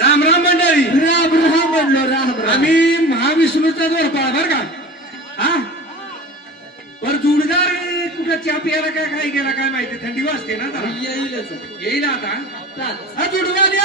राम राम मंडळी. राम राम म्हणलो राम राम. आम्ही महाविष्णूचा जोडपाळ बर का. हा बर जोडीदार कुठं चहा प्यायला काय गेला काय माहिती. थंडी वाजते ना जरा. येईलच. येईल आता. आत्ताच. हा जोडीवाली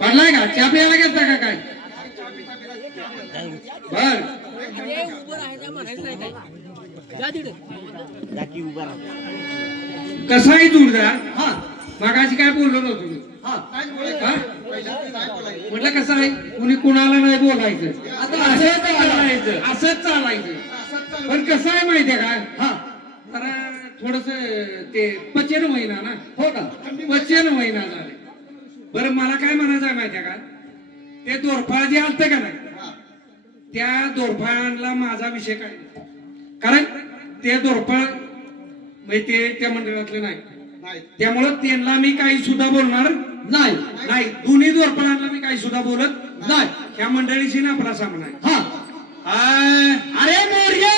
पडलाय का. चहा प्यायला घेतला का काय. बर कसा आहे जोडदार. हा मागाशी काय बोललो नव्हतो मी. हा म्हटलं कसं आहे कुणी कुणाला नाही बोलायचं. आता असंच चालायचं असंच चालायचं. पण कसं आहे माहितीये का. हा जरा थोडस ते पचन महिना ना. हो का. पचन महिना झाले. बरं मला काय म्हणायचं आहे माहितीये का. ते दोरफाळ जे आलत का नाही त्या दोरफाळांना माझा विषय काय कारण ते दोरफाळ म्हणजे ते त्या मंडळातले नाही. त्यामुळं त्यांना मी काही सुद्धा बोलणार नाही. नाही. दोन्ही दोरफळांना मी काही सुद्धा बोलत नाही. ह्या मंडळीशी ना आपला सामना आहे. हा अरे मोर्या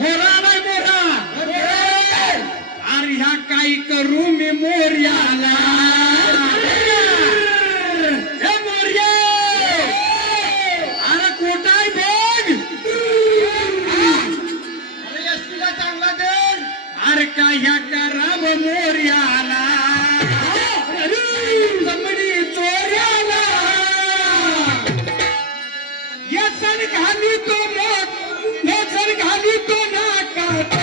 मोरा नाही मोरा. अरे ह्या काय करू मी मोर्याला. हे मोर्या अरे कोटाय बघ. अरे काय ह्या करा मोर्याला. समडी चोर्याला येसन घाली तो मग येसन घाली तो नाकात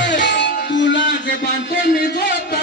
तुला जे बांधतो मी जोता.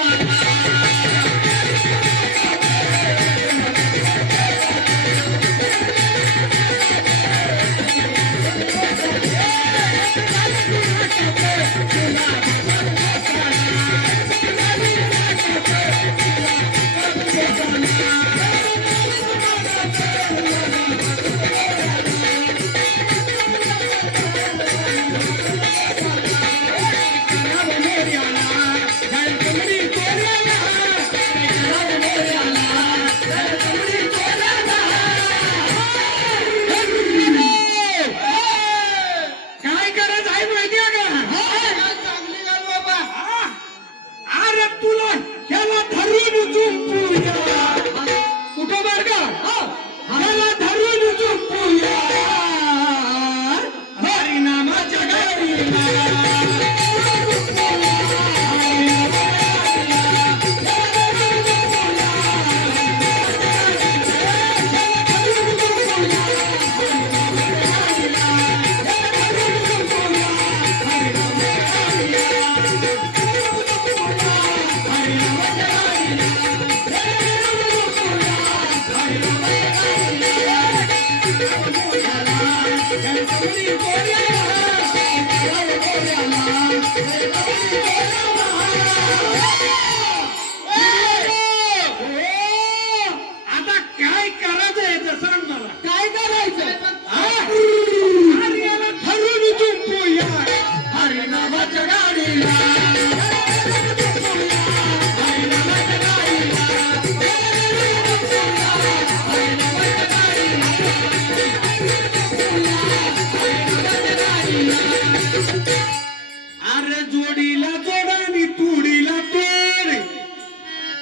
अरे जोडीला जोडानी तुडीला तोड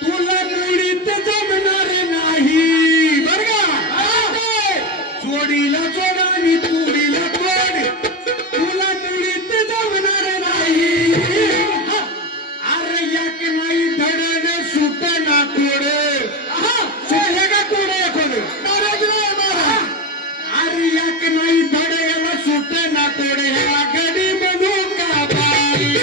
तुला मुडीत जमणार नाही बर का. जोडीला जोडानी तुडीला तोड तुला मुडीत जमणार नाही. अरे एक नाही धडग सुट ना तोड सुटले का तोड कोण. अरे एक नाही धडगला सुट ना तोड ह्याला गडी म्हणू का बाई.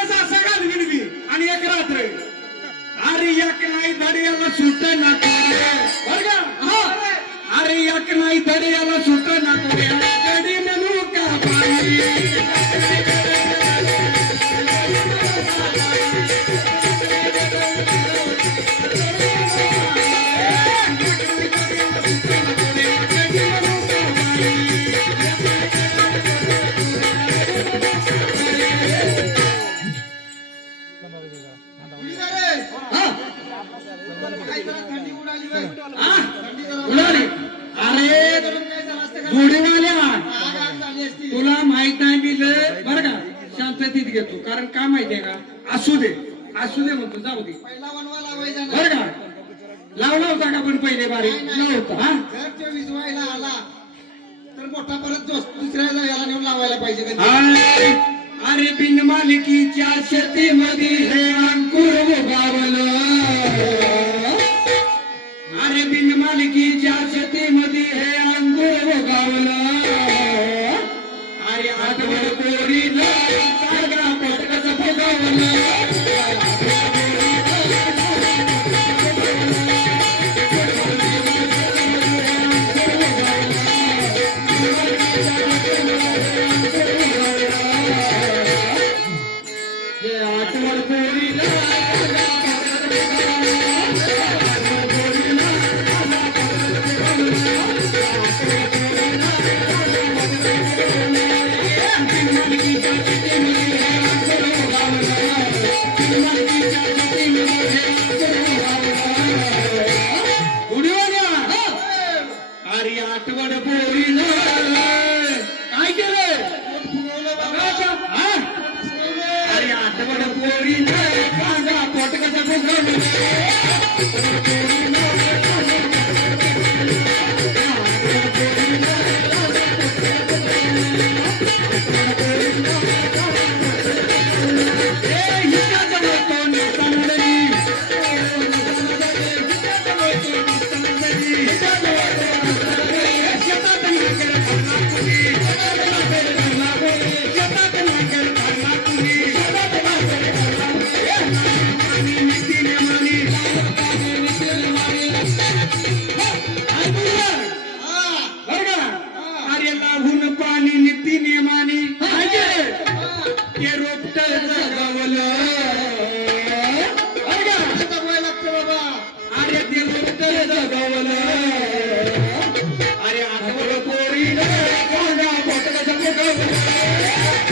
दिवस असा घालवीन मी आणि एक रात्र अरे एक नाही धडे याला सुट ना बर का अरे एक नाही धडे याला सुट ना गडी म्हणू का पाणी उडाली. अरे जोडीवाल्या तुला माहित नाही मी लय बरं का शांततेत घेतो कारण का माहितीये का असू दे म्हणतो जाऊ दे बरं का लावला होता का पण पहिले बारी नव्हता हा जर तो विजवायला आला तर मोठा परत दुसऱ्या याला नेऊन लावायला पाहिजे का? अरे बिन मालिकीच्या शेतीमध्ये हे अंकुर उगावलं अरे बिन मालिकीच्या शेतीमध्ये हे अंकुर उगावलं अरे आठवड पोरीला सागा पटकच फुगवलं अरे आठवड पोरीला काय केलं अरे आठवड पोरीला सांगा पोटकाचा पाणी नीती नियमानी ते रोपट जगवलं अरे ते रोपट जगवलं अरे आठवड पोरीला सांगा पोटकाचं फुगवलं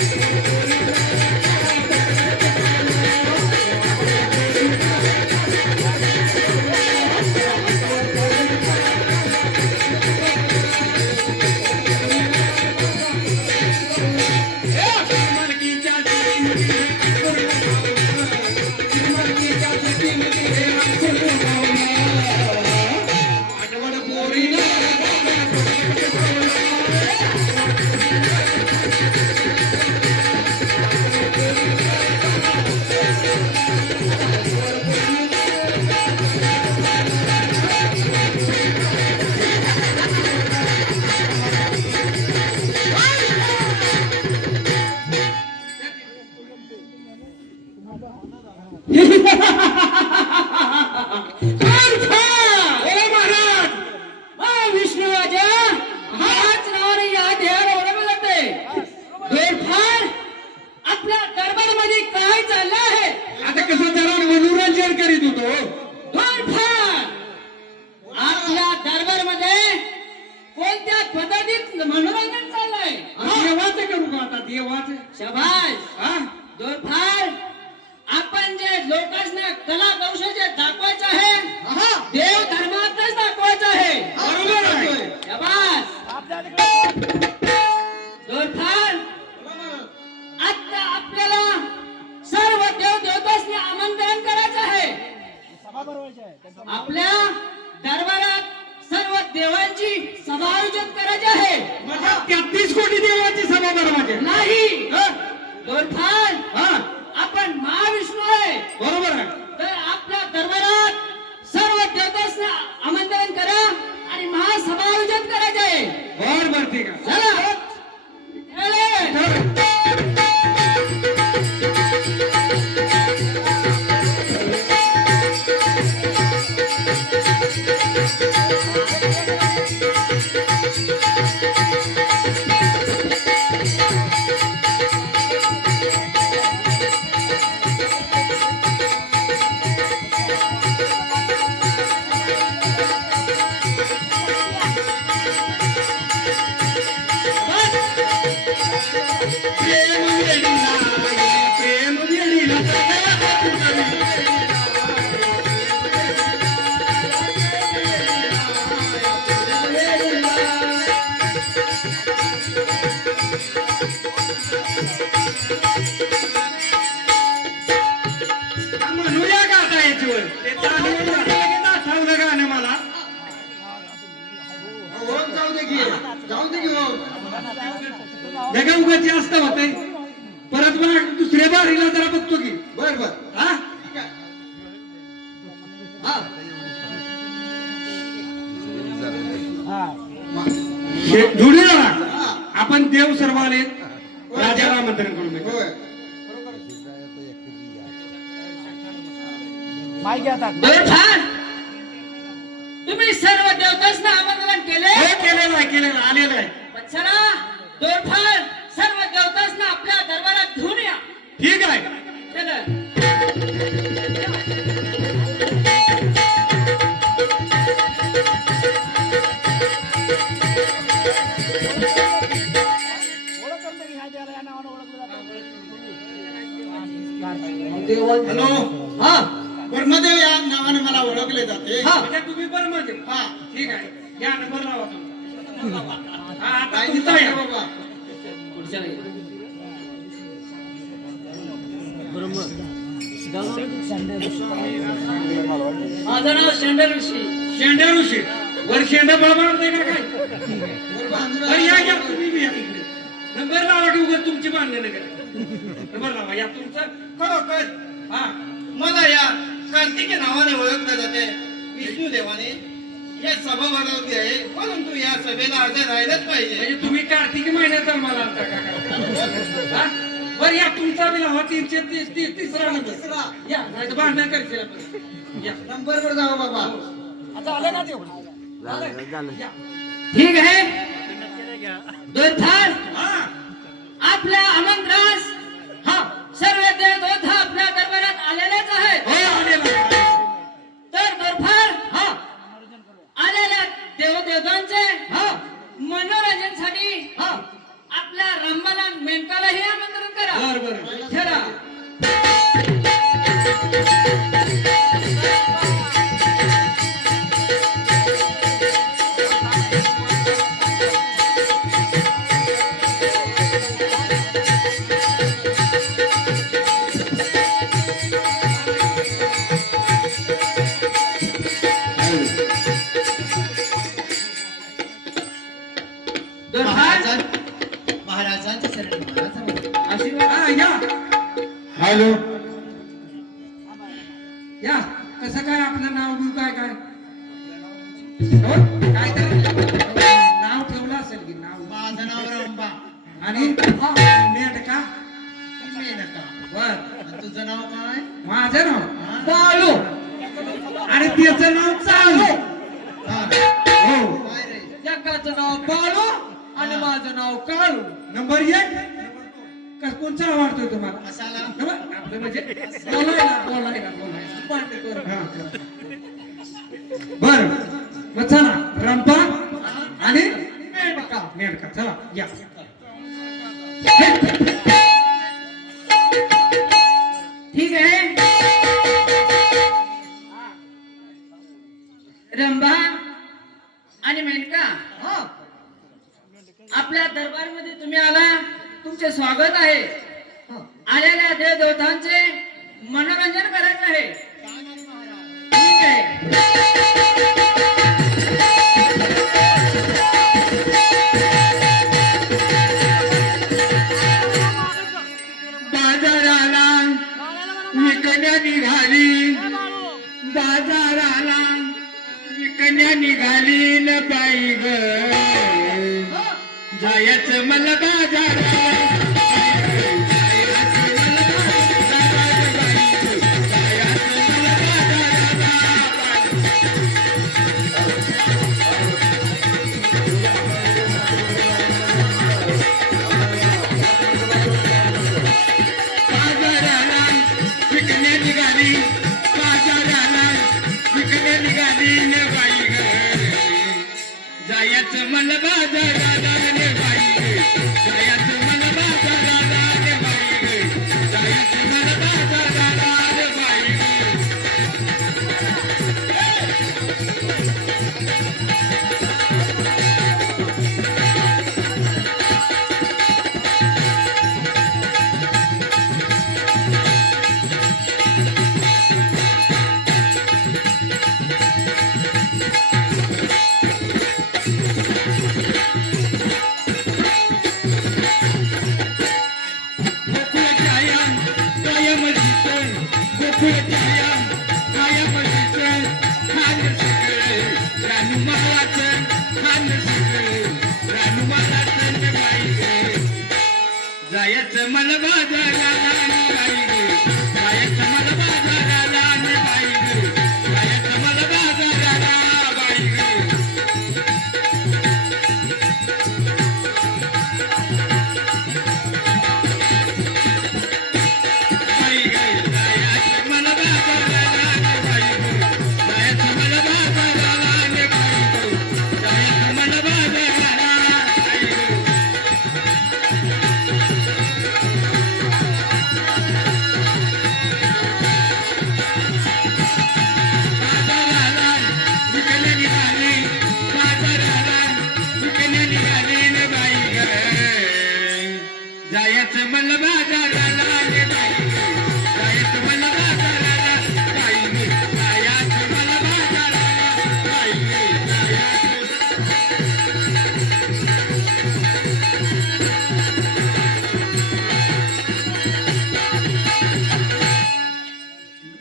मनोरंजन चाललंय देवाचं करू का आता देवाचं शाबास दोरफार आपण जे लोकांना कला कौशल्य दाखवायचं आहे देव धर्मातच दाखवायचं आहे बरोबर आहे शाबास दोरफार आता आपल्याला सर्व देव देवतांनी आमंत्रण करायचं आहे आपल्या दरबारात सर्व देवांची सभा आयोजित करायची आहे 33 कोटी देवांची सभा भरवायची नाही दोरफार आपण महाविष्णू आहे बरोबर आहे तर आपल्या दरबारात सर्व देवतांना आमंत्रण करा आणि महासभा आयोजित करायची आहे बरोबर ठीक आहे चला म्हणूया का आता याच्यावर ते चालू लगेच आठवलं गाणं मला ओळख जाऊ दे की ओळख. जगा उगाच जास्त होतंय परत मला दुसऱ्या बारीला जरा बघतो की बर बर हा ठीक आहे. हा. हे जुडी जरा हा. आपण देव सर्व आले राजाला आमंत्रण करून देऊ. होय. देवठाण तुम्ही सर्व देवतांना आमंत्रण केले हे केलेलं आहे आलेलं आहे चला देवठाण सर्व देवतांना आपल्या दरबारात घेऊन या ठीक आहे चला हॅलो हा ब्रह्मदेव या नावाने मला ओळखले जाते. हा. म्हणजे तुम्ही बरं मध्ये हा. ठीक आहे या नंबर लावा तुमचा हा आता काय तुमचा दिसतंय आहे बाबा. पुढच्या माझं नाव शेंडे ऋषी शेंड्या ऋषी वर शेंडा बाबा नाही का काय वर बांधून बरं या तुम्ही बी या इकडे नंबर लावा की उगाच तुमची बांधणं नाही करा नंबर लावा या तुमचं खरोखर हा मला या कार्तिकी नावाने ओळखले जाते विष्णू देवाने या सभा भरवली आहे परंतु या सभेला हजर राहिलंच पाहिजे. म्हणजे तुम्ही कार्तिकी महिन्यात मला आणता का काय? हा? बरं या तुमचा बी लावा तिसरा नंबर तिसरा. या नाही तर भांडण करशील आपण. या नंबर वर जाऊ बाबा. या. ठीक आहे देवठाण हा आपल्या आमंत्रणास हा सर्व देवता आपल्या दरबारात आलेलेच आहेत हो आलेला आहे. तर दरबार हा आलेल्या देवदेवतांचे हा मनोरंजनासाठी हा आपल्या रंबाला मेंढकालाही आमंत्रण करा बरं बरं चला देवठाण महाराजांच्या चरणी महाराजांना आशीर्वाद हा या हॅलो या कसं काय आपलं नाव बिव काय काय हो? काय तर नाव ठेवलं असेल की नाव माझं नाव रंबा आणि हा, मेंढका मेनका. बर आणि तुझं नाव काय? माझं नाव बाळू आणि त्याचं नाव चालू हा. हो काय रे? एकाचं नाव बाळू आणि माझं नाव काळू नंबर एक कोणचा आवडतोय तुम्हाला मसाला नंबर आपलं म्हणजे बोलायला पांडे करून हा. बर मग चला रंपा आणि मेंढका चला या ठीक आहे रंभा आणि मेनका आपल्या दरबारमध्ये तुम्ही आला तुमचे स्वागत आहे आलेल्या देवदेवतांचे मनोरंजन करायचं आहे ठीक आहे बाजाराला विकण्या निघाली बाजाराला विकण्या निघाली न बाई ग जायचं मला बाजाराला बाजाराला विकण्या निघाली बाजाराला विकण्या निघाली न बाई ग जायचं मला बाजाराला न बाई ग जायचं मला बाजाराला न बाई ग जायचं मला बाजाराला न बाई ग सण गोकुळ छाया मायापतीचं खान सगळे रानुमालाचं खान सगळे रानुमालाचं बाई ग जायचं मला बाजाराला आणि बाई ग जायचं मला बाजाराला आणि बाई ग जायचं मला बाजाराला बाई ग बाई ग जायचं मला बाजाराला आणि बाई ग जायचं मला बाजाराला आणि बाई ग जायचं मला बाजाराला बाई ग बाजाराला विकले निघाले बाजाराला विकले निघाले न बाई ग जायचं मला बाजाराला रे बाई ग जायचं मला बाजाराला बाई ग जायचं मला बाजाराला बाई ग जायचं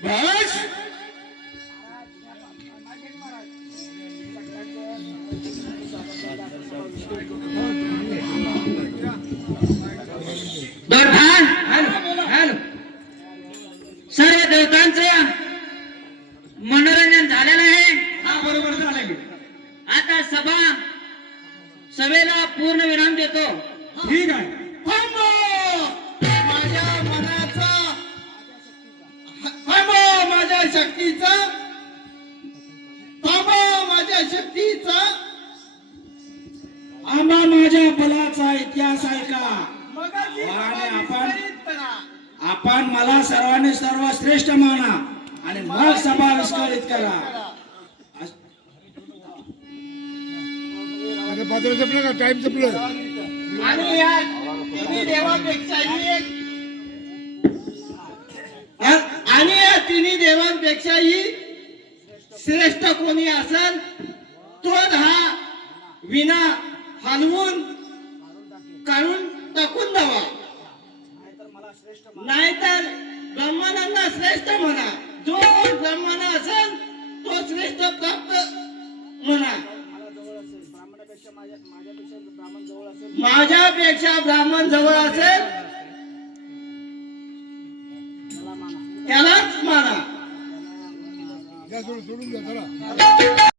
बस दोरभान हॅलो हॅलो सर्व देवतांचं मनोरंजन झालेलं आहे. हा बरोबर झालं की आता सभेला पूर्ण विराम देतो. ठीक आहे माझ्या मनाचा थांबा माझ्या शक्तीचा थांबा माझ्या शक्तीचा आंबा माझ्या बलाचा इतिहास ऐका मगाची आणि सभा आपण- विस्कळीत करा. आपण मला सर्वांनी सर्वश्रेष्ठ माना आणि मग सभा विस्कळीत करा टाइम संपलं आणि या तिन्ही देवांपेक्षाही आणि या तिन्ही देवांपेक्षाही श्रेष्ठ कोणी असेल तो हा विना हलवून काढून टाकून द्यावा नाहीतर ब्राह्मणांना श्रेष्ठ म्हणा जो ब्राह्मण असेल तो श्रेष्ठ प्राप्त म्हणा माझ्यापेक्षा ब्राह्मण जवळ असेल त्यालाच माना सोडून द्या चला